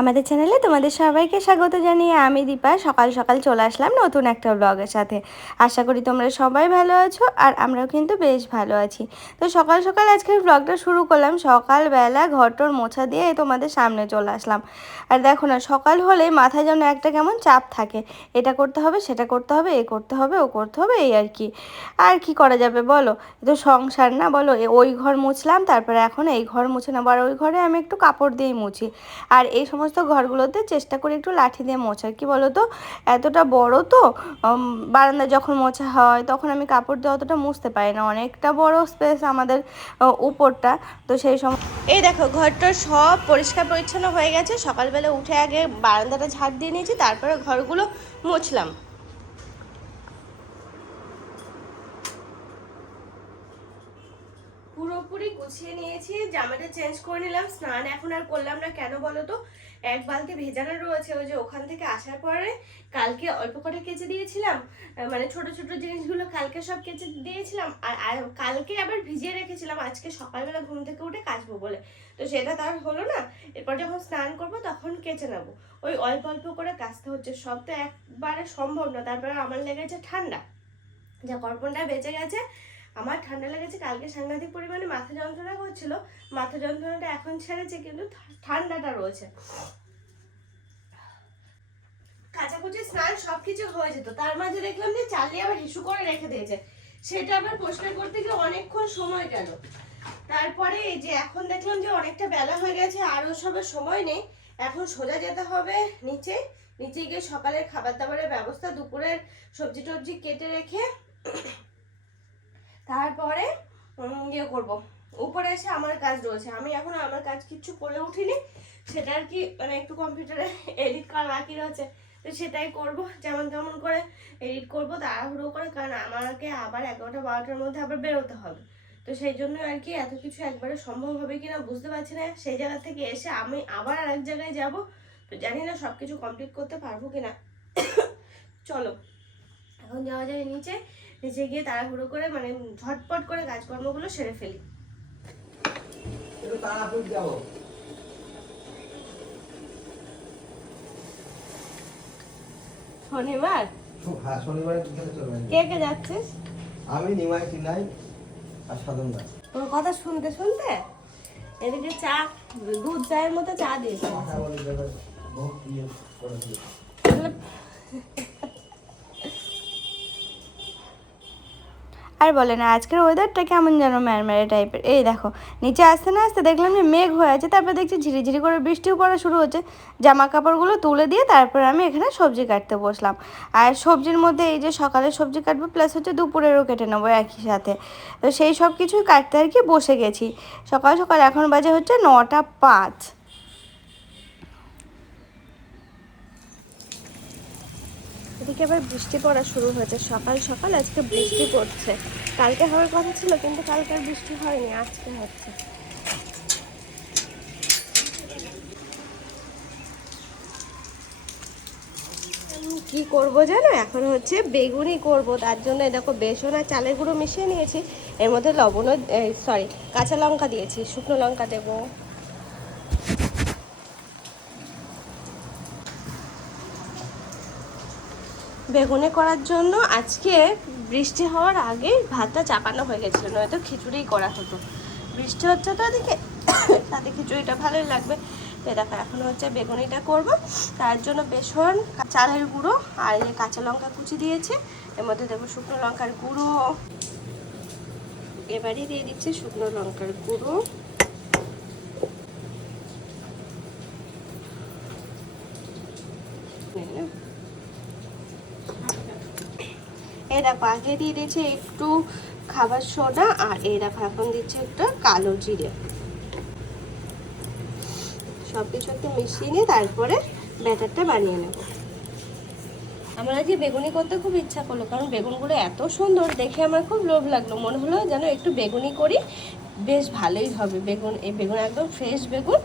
আমাদের চ্যানেলে তোমাদের সবাইকে স্বাগত জানিয়ে আমি দীপা। সকাল সকাল চলে আসলাম নতুন একটা ব্লগের সাথে। আশা করি তোমরা সবাই ভালো আছো আর আমরাও কিন্তু বেশ ভালো আছি। তো সকাল সকাল আজকের ব্লগটা শুরু করলাম। সকালবেলা ঘরটোর মোছা দিয়ে তোমাদের সামনে চলে আসলাম। আর দেখো না, সকাল হলে মাথায় যেন একটা কেমন চাপ থাকে। এটা করতে হবে, সেটা করতে হবে, এ করতে হবে, ও করতে হবে, এই আর কি। আর কি করা যাবে বলো? তো সংসার না বলো? ওই ঘর মুছলাম, তারপরে এখন এই ঘর মুছে না আর ওই ঘরে আমি একটু কাপড় দিয়েই মুছি। আর এই সমস্ত ঘরগুলোতে চেষ্টা করি একটু লাঠি দিয়ে মোছার কি বলো তো এতটা বড় তো বারান্দা যখন মোছা হয় তখন আমি কাপড় দিয়ে অতটা মুছতে পারি না। অনেকটা বড় স্পেস আমাদের উপরটা। তো সেই সময় এই দেখো ঘরটা সব পরিষ্কার পরিচ্ছন্ন হয়ে গেছে। সকালবেলা উঠে আগে বারান্দাটা ঝাড় দিয়ে নিয়েছি, তারপরে ঘরগুলো মুছলাম। পুরোপুরি গুছিয়ে নিয়েছি, জামাটা চেঞ্জ করে নিলাম, স্নান এখন আর করলাম না। কেন বলো তো এক বালতি ভেজানো রয়েছে। ওই যে ওখান থেকে আসার পরে কালকে অল্প কটা কেচে দিয়েছিলাম। মানে ছোট ছোট জিনিসগুলো কালকে সব কেচে দিয়েছিলাম। আর আর কালকে আবার ভিজিয়ে রেখেছিলাম। আজকে সকালবেলা ঘুম থেকে উঠে কাচবো বলে। তো সেটা তার হলো না। এরপর যখন স্নান করব তখন কেচে নেব। ওই অল্প অল্প করে কাচতে হচ্ছে। সব তো একবারে সম্ভব না। তারপরে আমার লেগেছে ঠান্ডা। যা কর্পণটা বেঁচে গেছে আমার ঠান্ডা লেগেছে, কালকে সাংঘাতিক পরিমাণে মাথা যন্ত্রণা করছিল। মাথা যন্ত্রণাটা এখন ছেড়েছে, কিন্তু ঠান্ডাটা রয়েছে। কাচাকুচি, স্নান, সবকিছু হয়ে যেত। তার মাঝে দেখলাম যে চালিয়ে আবার হিসু করে রেখে দিয়েছে। সেটা আবার পরিষ্কার করতে গিয়ে অনেকক্ষণ সময় গেল। তারপরে এই যে এখন দেখলাম যে অনেকটা বেলা হয়ে গেছে, আর ওসবের সময় নেই। এখন সোজা যেতে হবে নিচে। নিচে গিয়ে সকালের খাবার দাবারের ব্যবস্থা, দুপুরের সবজি টবজি কেটে রেখে তারপরে ইয়ে করব। উপরে এসে আমার কাজ রয়েছে। আমি এখন আমার কাজ কিচ্ছু করে উঠিনি। সেটা আর কি মানে একটু কম্পিউটারে এডিট করা বাকি রয়েছে। তো সেটাই করব। যেমন তেমন করে এডিট করব, তাড়াহুড়ো করে, কারণ আমাকে আবার এগারোটা, বারোটার মধ্যে আবার বেরোতে হবে। তো সেই জন্য আর কি এত কিছু একবারে সম্ভব হবে কি না বুঝতে পারছি না। সেই জায়গা থেকে এসে আমি আবার আরেক জায়গায় যাব। তো জানি না সব কিছু কমপ্লিট করতে পারব কিনা। চলো। এখন যাওয়া যায় নিচে। নিচে গিয়ে তাড়াহুড়ো করে মানে ঝটপট করে কাজকর্মগুলো সেরে ফেলি। শনিবার? হ্যাঁ শনিবারে কে কে যাচ্ছিস? আমি নিমাই চিনাই আর সাধন দাস তোর কথা শুনতে শুনতে? এদিকে চা দুধ চায়ের মতো চা দিয়েছে কথা বলে দেবে বহুত ইয়ে করে দিবে আর বলে না, আজকের ওয়েদারটা কেমন যেন ম্যারম্যারে টাইপের এই দেখো, নিচে আসতে না আসতে দেখলাম যে মেঘ হয়ে আছে, তারপর দেখছি ঝিরিঝিরি করে বৃষ্টিও পড়া শুরু হচ্ছে। জামা কাপড়গুলো তুলে দিয়ে তারপর আমি এখানে সবজি কাটতে বসলাম। আর সবজির মধ্যে এই যে সকালে সবজি কাটবো প্লাস হচ্ছে দুপুরেরও কেটে নেব একই সাথে। তো সেই সব কিছুই কাটতে আর কি বসে গেছি। সকাল সকাল এখন বাজে হচ্ছে নটা পাঁচ। এদিকে আবার বৃষ্টি পড়া শুরু হয়েছে। সকাল সকাল আজকে বৃষ্টি পড়ছে। কালকে হওয়ার কথা ছিল, কিন্তু কালকে আর বৃষ্টি হয়নি, আজকে হচ্ছে। কি করব জানো? এখন হচ্ছে বেগুনি করব। তার জন্য দেখো বেসন আর চালের গুঁড়ো মিশিয়ে নিয়েছি। এর মধ্যে লবণও সরি কাঁচা লঙ্কা দিয়েছি। শুকনো লঙ্কা দেবো। বেগুনি করার জন্য আজকে বৃষ্টি হওয়ার আগেই ভাতটা চাপানো হয়ে গেছিল, নয়তো খিচুড়িই করা হতো। বৃষ্টি হচ্ছে তো এদিকে, তাতে খিচুড়িটা ভালোই লাগবে। তো দেখো, এখন হচ্ছে বেগুনিটা করব। তার জন্য বেসন, চালের গুঁড়ো আর এই কাঁচা লঙ্কা কুচি দিয়েছে। এর মধ্যে দেবো শুকনো লঙ্কার গুঁড়ো। এবারে দিয়ে দিচ্ছে শুকনো লঙ্কার গুঁড়ো এই দেখো আগে দিয়ে দিয়েছে একটু খাবার সোডা, আর দেখো এখন দিচ্ছে একটা কালো জিরে। সব কিছু একটু মিশিয়ে নিয়ে তারপরে ব্যাটারটা বানিয়ে নেব। আমার আজকে বেগুনি করতে খুব ইচ্ছা করল, কারণ বেগুনগুলো এত সুন্দর দেখে আমার খুব লোভ লাগল। মনে হলো যেন একটু বেগুনি করি, বেশ ভালোই হবে। বেগুন, এই বেগুন একদম ফ্রেশ বেগুন।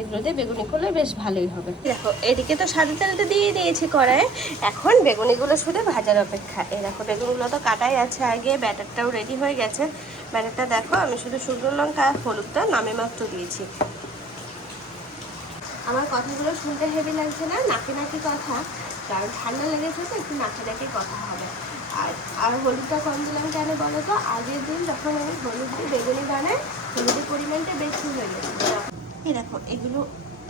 এগুলোতে বেগুনি করলে বেশ ভালোই হবে। দেখো, এদিকে তো সাদা তেলটা দিয়ে দিয়েছি কড়াইয়ে। এখন বেগুনিগুলো শুধু ভাজার অপেক্ষা। এই দেখো, বেগুনগুলো তো কাটাই আছে আগে, ব্যাটারটাও রেডি হয়ে গেছে। ব্যাটারটা দেখো, আমি শুধু শুকনো লঙ্কা আর হলুদটা নামে মাত্র দিয়েছি। আমার কথাগুলো শুনতে হেভি লাগছে না, নাকি নাকি কথা? কারণ ঠান্ডা লেগেছে তো, একটু নাকি নাকি কথা হবে। আর আর হলুদটা কম দিলাম কেন বলো তো? আগের দিন যখন আমি হলুদ দিয়ে বেগুনি বানাই হলুদের পরিমাণটা বেশি হয়ে গেছে। এই দেখো, এগুলো,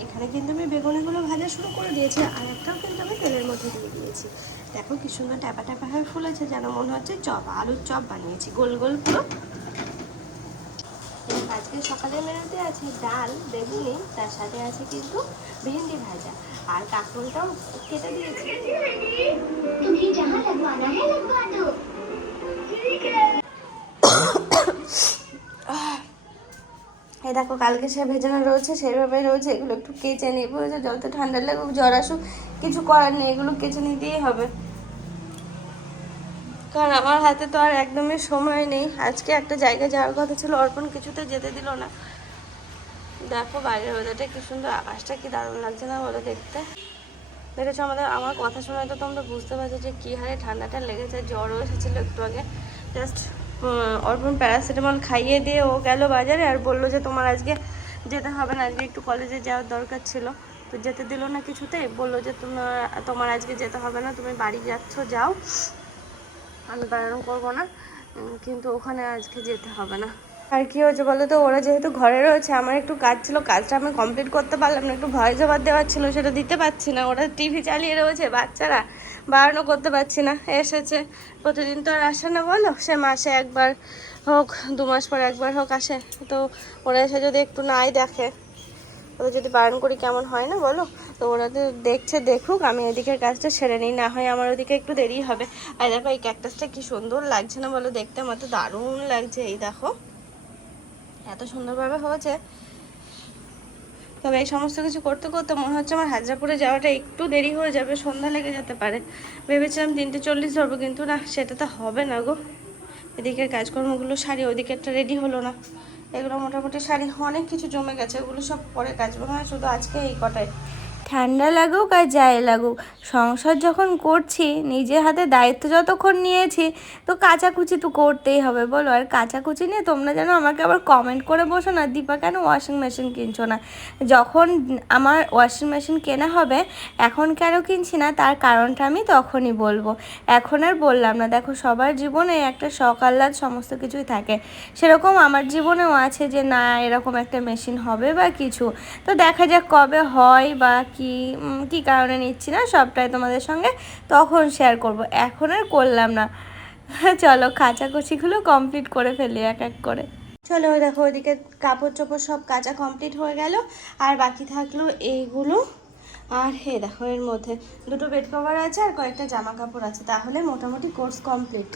এখানে কিন্তু আমি বেগুনিগুলো ভাজা শুরু করে দিয়েছি, আর একটাও কিন্তু আমি তেলের মধ্যে দিয়ে দিয়েছি। দেখো কি সুন্দর ট্যাপা ট্যাপা হয়ে ফুলেছে, যেন মনে হচ্ছে চপ, আলুর চপ বানিয়েছি, গোল গোল পুরো। আজকে সকালে মেনুতে আছে ডাল, বেগুনি, তার সাথে আছে কিন্তু ভেন্ডি ভাজা, আর কাঁকরোলটাও কেটে দিয়েছি। এই দেখো, কালকে সে ভেজানো রয়েছে সেইভাবে রয়েছে, এগুলো একটু কেচে বুঝেছ যত ঠান্ডা লাগুক, জ্বর আসুক, কিছু করার নেই, এগুলো কেচে নিতেই হবে। কারণ আমার হাতে তো আর একদমই সময় নেই। আজকে একটা জায়গায় যাওয়ার কথা ছিল, অর্পণ কিছুতে যেতে দিল না। দেখো, বাইরের ওয়েদারটা কি সুন্দর, আকাশটা কি দারুণ লাগছে না বলো দেখতে। দেখেছ আমাদের, আমার কথা শুনে তো তোমরা বুঝতে পারছ যে কী হারে ঠান্ডাটা লেগেছে, জ্বরও এসেছিল একটু আগে। জাস্ট অর্পণ প্যারাসিটামল খাইয়ে দিয়ে ও গেল বাজারে আর বলল যে তোমার আজকে যেতে হবে না, আজকে একটু কলেজে যাওয়ার দরকার ছিল। তো যেতে দিল না কিছুতেই বলল যে তোমার তোমার আজকে যেতে হবে না, তুমি বাড়ি যাচ্ছ, যাও। আমি বারণ করব না কিন্তু ওখানে আজকে যেতে হবে না। আর কি হয়েছে বলো তো, ওরা যেহেতু ঘরে রয়েছে, আমার একটু কাজ ছিল, কাজটা আমি কমপ্লিট করতে পারলাম না, একটু ভয় জবাব দেওয়ার ছিল, সেটা দিতে পারছি না। ওরা টিভি চালিয়ে রয়েছে, বাচ্চারা। বারণও করতে পারছি না। এসেছে। প্রতিদিন তো আর আসে না বলো? সে মাসে একবার হোক, দু মাস পর একবার হোক আসে। তো ওরা এসে যদি একটু নাই দেখে, ওদের যদি বারণ করি কেমন হয় না বলো? তো ওরা তো দেখছে, দেখুক, আমি এদিকের কাজটা সেরে নিই, না হয় আমার ওদিকে একটু দেরি হবে। আর দেখো, এই ক্যাকটাসটা কি সুন্দর লাগছে না বলো? দেখতে আমার তো দারুণ লাগছে। এই দেখো, এত সুন্দরভাবে হয়েছে। তবে এই সমস্ত কিছু করতে করতে মনে হচ্ছে আমার হাজরাপুরে যাওয়াটা একটু দেরি হয়ে যাবে, সন্ধ্যা লেগে যেতে পারে। ভেবেছিলাম তিনটে চল্লিশ ধরবো, কিন্তু না, সেটা তো হবে না গো। এদিকের কাজকর্মগুলো সারি, ওদিকেরটা রেডি হলো না। এগুলো মোটামুটি শাড়ি অনেক কিছু জমে গেছে, ওগুলো সব পরে কাজ মনে হয়, শুধু আজকে এই কটাই ঠান্ডা লাগুক আর যাই লাগুক, সংসার যখন করছি, নিজের হাতে দায়িত্ব যতক্ষণ নিয়েছি, তো কাচাকুচি তো করতেই হবে, বলো? আর কাচাকুচি নিয়ে তোমরা যেন আমাকে আবার কমেন্ট করে বসো না, দীপা কেন ওয়াশিং মেশিন কিনছো না? যখন আমার ওয়াশিং মেশিন কেনা হবে, এখন কেন কিনছি না? তার কারণটা আমি তখনই বলব। এখন আর বললাম না, দেখো সবার জীবনে একটা শখ সমস্ত কিছুই থাকে। সেরকম আমার জীবনেও আছে যে, না, এরকম একটা মেশিন হবে বা কিছু। তো দেখা যাক কবে হয় বা কি উম, কি কারণে নিচ্ছি না সবটাই তোমাদের সঙ্গে তখন শেয়ার করব। এখন আর করলাম না। চলো কাচাকুচিগুলো কমপ্লিট করে ফেলি এক এক করে। চলো দেখো ওইদিকে কাপড় চোপড় সব কাঁচা কমপ্লিট হয়ে গেল। আর বাকি থাকল এইগুলো। আর হে দেখো এর মধ্যে দুটো বেড কভার আছে আর কয়েকটা জামা কাপড় আছে। তাহলে মোটামুটি কোর্স কমপ্লিট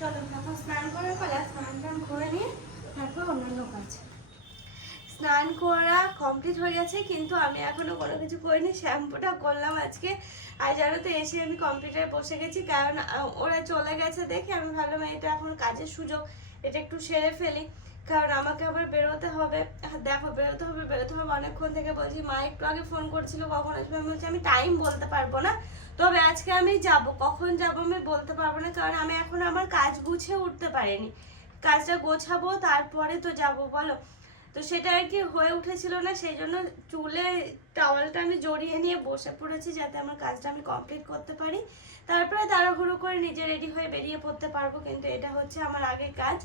চলো স্নান করার পালা স্নান টান করে নিয়ে তারপর অন্যান্য কাজ। স্নান করা কমপ্লিট হয়ে গেছে, কিন্তু আমি এখনও কোনো কিছু করিনি। শ্যাম্পুটা করলাম আজকে। আর জানো তো, এসে আমি কম্পিউটারে বসে গেছি, কারণ ওরা চলে গেছে দেখে। আমি ভাবলাম এটা এখন কাজের সুযোগ, এটা একটু সেরে ফেলি। কারণ আমাকে আবার বেরোতে হবে। দেখো, বেরোতে হবে বেরোতে হবে অনেকক্ষণ থেকে বলছি, মা, একটু আগে ফোন করছিল, কখন আসবে? আমি বলছি, আমি টাইম বলতে পারব না। তবে আজকে আমি যাব। কখন যাব আমি বলতে পারব না, কারণ আমি এখন আমার কাজ গুছিয়ে উঠতে পারিনি। কাজটা গোছাবো, তারপরে তো যাব, বলো? তো সেটা আর কি হয়ে উঠেছিল না, সেই জন্য চুলে টাওয়ালটা আমি জড়িয়ে নিয়ে বসে পড়েছি যাতে আমার কাজটা আমি কমপ্লিট করতে পারি। তারপরে তাড়াহুড়ো করে নিজে রেডি হয়ে বেরিয়ে পড়তে পারব, কিন্তু এটা হচ্ছে আমার আগের কাজ।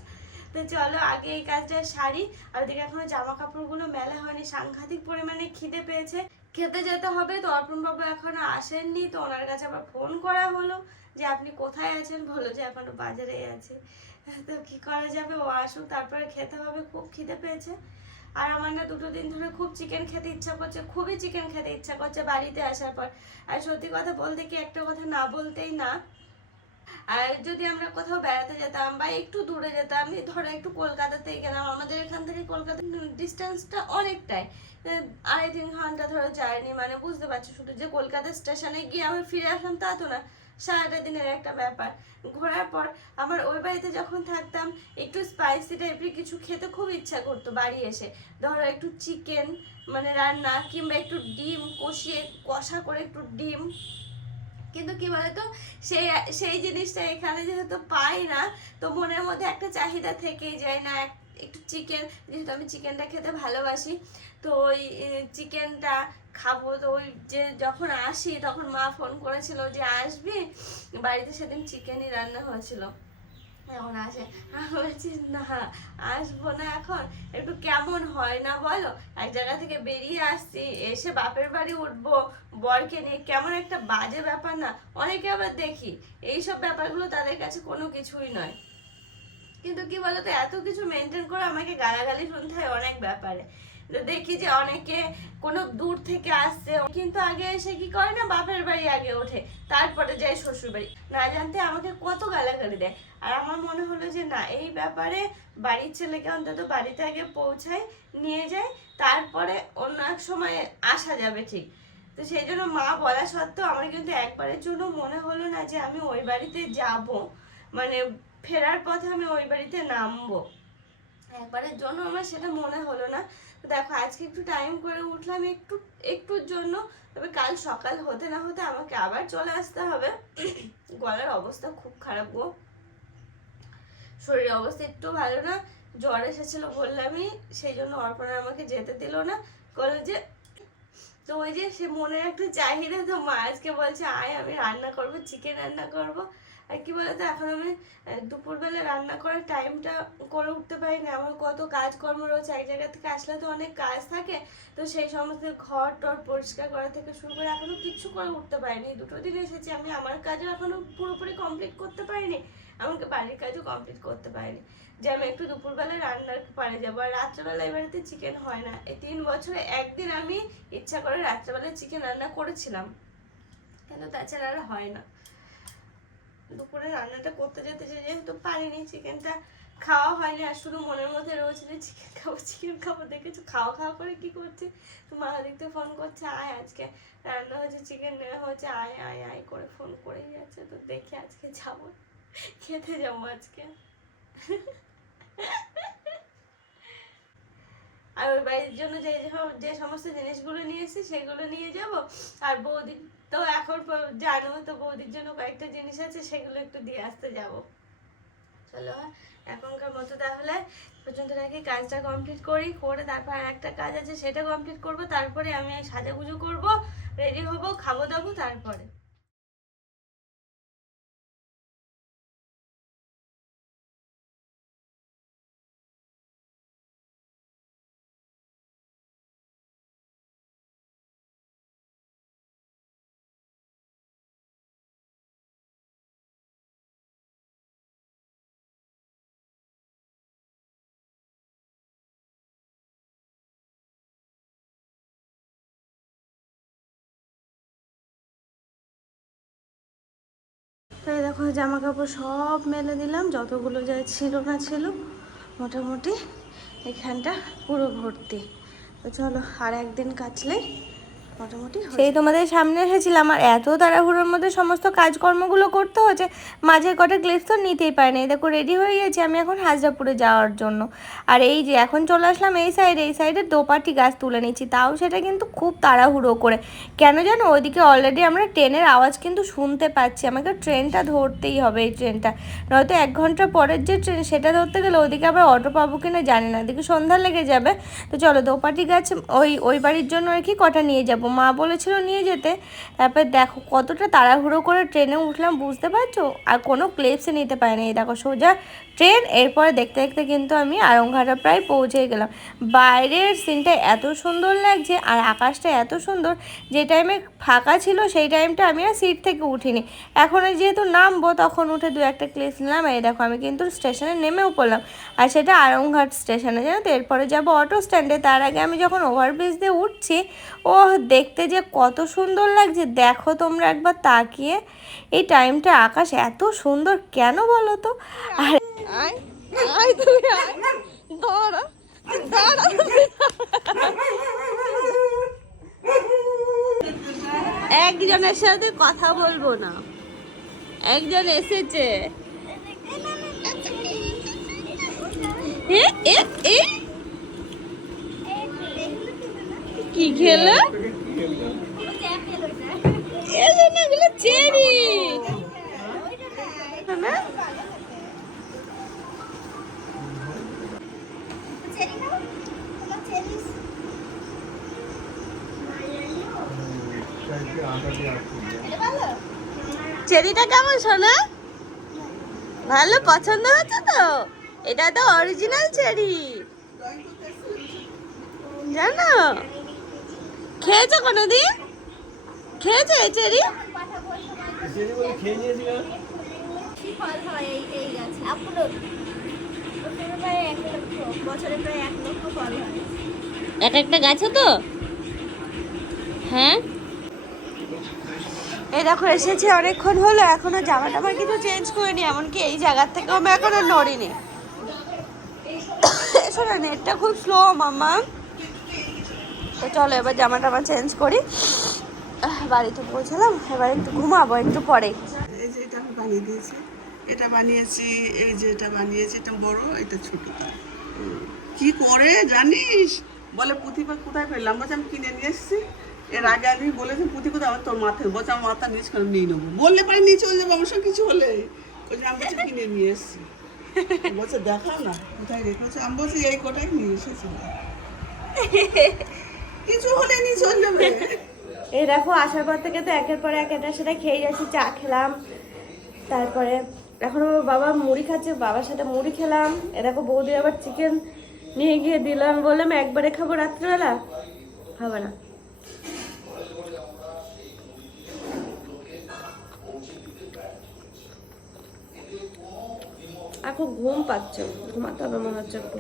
তো চলো আগে এই কাজটা সারি, আর ওদিকে এখনও জামা কাপড়গুলো মেলা হয়নি, সাংঘাতিক পরিমাণে খিদে পেয়েছে। খেতে যেতে হবে, তো অর্পণ বাবু এখনও আসেননি, তো ওনার কাছে আবার ফোন করা হলো যে আপনি কোথায় আছেন? বলো যে এখনও বাজারে আছে। তো কি করা যাবে? ও আসুক, তারপরে খেতে হবে, খুব খিদে পেয়েছে। আর আমার না দুটো দিন ধরে খুব চিকেন খেতে ইচ্ছা করছে, খুবই চিকেন খেতে ইচ্ছা করছে বাড়িতে আসার পর। আর সত্যি কথা বলতে কি একটা কথা না বলতেই না। আর যদি আমরা কোথাও বেড়াতে যেতাম বা একটু দূরে যেতাম ধরো একটু কলকাতাতেই গেলাম, আমাদের এখান থেকে কলকাতার ডিস্টেন্সটা অনেকটাই। আড়াই তিন ঘণ্টা ধরো জার্নি মানে বুঝতে পারছ শুধু যে কলকাতা স্টেশনে গিয়ে আমি ফিরে আসলাম তা তো না। সারাটা দিনের একটা ব্যাপার। ঘোরার পর আমার ওই বাড়িতে যখন থাকতাম, একটু স্পাইসি টাইপের কিছু খেতে খুব ইচ্ছা করতো বাড়ি এসে। ধরো একটু চিকেন মানে রান্না, কিংবা একটু ডিম কষিয়ে, কষা করে একটু ডিম। কিন্তু কি বলতো, সেই সেই জিনিসটা এখানে যেহেতু পাই না, তো মনের মধ্যে একটা চাহিদা থেকেই যায় না, এক- একটু চিকেন যেহেতু আমি চিকেনটা খেতে ভালোবাসি, তো ওই চিকেনটা খাব। তো ওই যে যখন আসি, তখন মা ফোন করেছিল যে, আসবি? বাড়িতে সেদিন চিকেনই রান্না হয়েছিল। এখন আসে। আমি বলছি, না, আসব না এখন। একটু কেমন হয় না বলো? এক জায়গা থেকে বেরিয়ে আসছি, এসে বাপের বাড়ি উঠবো, বরকে নিয়ে। কেমন একটা বাজে ব্যাপার না? অনেকে আবার দেখি, এইসব ব্যাপারগুলো তাদের কাছে কোনো কিছুই নয়। কিন্তু কি বলতো, এত কিছু মেনটেন করে আমাকে গালাগালি শুনতে হয় অনেক ব্যাপারে। দেখি যে অনেকে কোনো দূর থেকে আসছে, কিন্তু আগে এসে কি করে না বাপের বাড়ি আগে ওঠে, তারপরে যায় শ্বশুর বাড়ি। না জানতে আমাকে কত গালাগালি দেয়। আর আমার মনে হলো যে না, এই ব্যাপারে বাড়ির ছেলেকে অন্তত বাড়িতে আগে পৌঁছায়, নিয়ে যায়, তারপরে অন্য এক সময় আসা যাবে ঠিক। তো সেই জন্য মা বলা সত্ত্বেও আমার কিন্তু একবারের জন্য মনে হলো না যে আমি ওই বাড়িতে যাব। মানে ফেরার পথে আমি ওই বাড়িতে নামবো। একবারের জন্য আমার সেটা মনে হলো না। তো দেখো, আজকে একটু টাইম করে উঠলাম একটু, একটুর জন্য। তবে কাল সকাল হতে না হতে আমাকে আবার চলে আসতে হবে। গলার অবস্থা খুব খারাপ গো। শরীরের অবস্থা একটু ভালো না। জ্বর এসেছিল বললামই, সেই জন্য অর্পণা আমাকে যেতে দিল না কলেজে। তো ওই যে সে মনের একটা চাহিদা তো মা আজকে বলছে, আয় আমি রান্না করব চিকেন রান্না করব। আর কি বলতো, এখন আমি দুপুরবেলা রান্না করার টাইমটা করে উঠতে পারি না আমার কত কাজকর্ম রয়েছে, এক জায়গা থেকে আসলে তো অনেক কাজ থাকে। তো সেই সমস্ত ঘর টর পরিষ্কার করা থেকে শুরু করে এখনও কিচ্ছু করে উঠতে পারিনি। দুটো দিন এসেছি, আমি আমার কাজও এখনও পুরোপুরি কমপ্লিট করতে পারিনি। আমাকে বাড়ির কাজও কমপ্লিট করতে পারিনি। যে আমি একটু দুপুরবেলা রান্নার পারে যাব। আর রাত্রেবেলা এই বাড়িতে চিকেন হয় না। এই তিন বছরে একদিন আমি ইচ্ছা করে রাত্রেবেলা চিকেন রান্না করেছিলাম। কিন্তু তাছাড়া আর হয় না। দুপুরে রান্নাটা করতে যেতে যেহেতু পারিনি চিকেনটা খাওয়া হয়নি আর শুধু মনের মধ্যে রয়েছে যে চিকেন খাব চিকেন খাব, দেখেছ? খাওয়া খাওয়া করে কি করছে? তো মা দেখতে ফোন করছে, আয় আজকে রান্না হয়েছে চিকেন নেওয়া হয়েছে, আয় আয় আয় করে ফোন করেই যাচ্ছে, তো দেখি আজকে যাব, খেতে যাব আজকে। আর ওই বাড়ির জন্য যে যে- সমস্ত জিনিসগুলো নিয়েছি সেগুলো নিয়ে যাব? আর বৌদি তো এখন জানো তো বৌদির জন্য কয়েকটা জিনিস আছে, সেগুলো একটু দিয়ে আসতে যাব। চলো, এখনকার মতো তাহলে পর্যন্ত রাখি কাজটা কমপ্লিট করি, করে তারপর আর একটা কাজ আছে, সেটা কমপ্লিট করব, তারপরে আমি সাজাগুজো করব রেডি হব, খাব দাবো, তারপরে। তাই দেখো জামা কাপড় সব মেলে দিলাম, যতগুলো যা ছিল না ছিল, মোটামুটি এখানটা পুরো ভর্তি। তো চলো, আর একদিন কাচলেই সেই তোমাদের সামনে এসেছিলাম আর এত তাড়াহুড়োর মধ্যে সমস্ত কাজকর্মগুলো করতে হচ্ছে মাঝে কটা ক্লিপস তো নিতেই পারিনি। এই দেখো রেডি হয়ে গেছি আমি এখন হাজরাপুরে যাওয়ার জন্য। আর এই যে এখন চলে আসলাম এই সাইডে এই সাইডে দোপাটি গাছ তুলে নিচ্ছি। তাও সেটা কিন্তু খুব তাড়াহুড়ো করে। কেন জানো? ওইদিকে অলরেডি আমরা ট্রেনের আওয়াজ কিন্তু শুনতে পাচ্ছি। আমাকে ট্রেনটা ধরতেই হবে এই ট্রেনটা। নয়তো এক ঘণ্টা পরের যে ট্রেন, সেটা ধরতে গেলে ওদিকে আবার অটো পাবো কিনা জানি না। এদিকে সন্ধ্যা লেগে যাবে। তো চলো দোপাটি গাছ ওই ওই বাড়ির জন্য আর কি কটা নিয়ে যাব। মা বলেছিল নিয়ে যেতে। তারপর দেখো কতটা তাড়াহুড়ো করে ট্রেনে উঠলাম, বুঝতে পারছ? আর কোনো ক্লেপসে নিতে পারিনি। দেখো সোজা ট্রেন, এরপরে দেখতে দেখতে কিন্তু আমি আরংঘাটা প্রায় পৌঁছে গেলাম। বাইরের সিনটা এত সুন্দর লাগছে আর আকাশটা এত সুন্দর, যে টাইমে ফাঁকা ছিল সেই টাইমটা আমি আর সিট থেকে উঠিনি। এখন যেহেতু নামবো, তখন উঠে দু একটা ক্লিপস নিলাম এই দেখো আমি কিন্তু স্টেশনে নেমেও পড়লাম। আর সেটা আরংঘাট স্টেশনে জানো তো? এরপরে যাব অটো স্ট্যান্ডে তার আগে আমি যখন ওভারব্রিজ দিয়ে উঠছি ও দেখতে যে কত সুন্দর লাগছে। দেখো তোমরা একবার তাকিয়ে। এই টাইমটা আকাশ এত সুন্দর কেন বলো তো? আর একজনের সাথে কথা বলব না। একজন এসেছে? কি খেলো? চেরিটা কেমন শোনা? ভালো পছন্দ হচ্ছে তো? এটা তো অরিজিনাল চেরি। জানো? খেয়েছো কোনোদিন? খেয়েছো চেরি? এক একটা গাছে তো? হ্যাঁ? এই দেখো এসেছি অনেকক্ষণ হলো এখনও জামা টামা কিছু চেঞ্জ করিনি এমনকি এই জায়গার থেকেও আমি এখনও নড়িনি। শোনো নেটটা খুব স্লো মাম্মা। তো চলো এবার জামা টামা চেঞ্জ করি। বাড়িতে পৌঁছালাম, এবার একটু ঘুমাবো, একটু পরে। এই যে এটা আমি বানিয়ে দিয়েছি। এটা বানিয়েছি, এই যে এটা বানিয়েছি, এটা বড়, এটা ছোট। কি করে জানিস? বলে পুঁথি কোথায় পেলাম বলছে, আমি কিনে নিয়ে এসেছি। এর আগে আমি বলেছি পুঁথি কোথায় আমার, তোর মাথায়, বলছে, আমার মাথা নিচ করে নিয়ে নেব। বললে পরে নিয়ে চলে যাব, অবশ্য কিছু হলে। বলছে, আমি বলছি, কিনে নিয়ে এসেছি। বলছে, দেখাও না, কোথায় রেখেছে? আমি বলছি, এই কোটাই নিয়ে এসেছি। কিছু হলে নিয়ে চলে যাবে। এই দেখো, আসার পর থেকে তো একের পর এক এটার সাথে খেয়ে যাচ্ছি চা খেলাম। তারপরে এখন আমার বাবা মুড়ি খাচ্ছে, বাবার সাথে মুড়ি খেলাম। এ দেখো, বৌদি আবার চিকেন নিয়ে গিয়ে দিলাম, বললাম একবারে খাব রাত্রিবেলা। হবে না। এখন ঘুম পাচ্ছে, ঘুমাতে হবে মনে হচ্ছে একটু।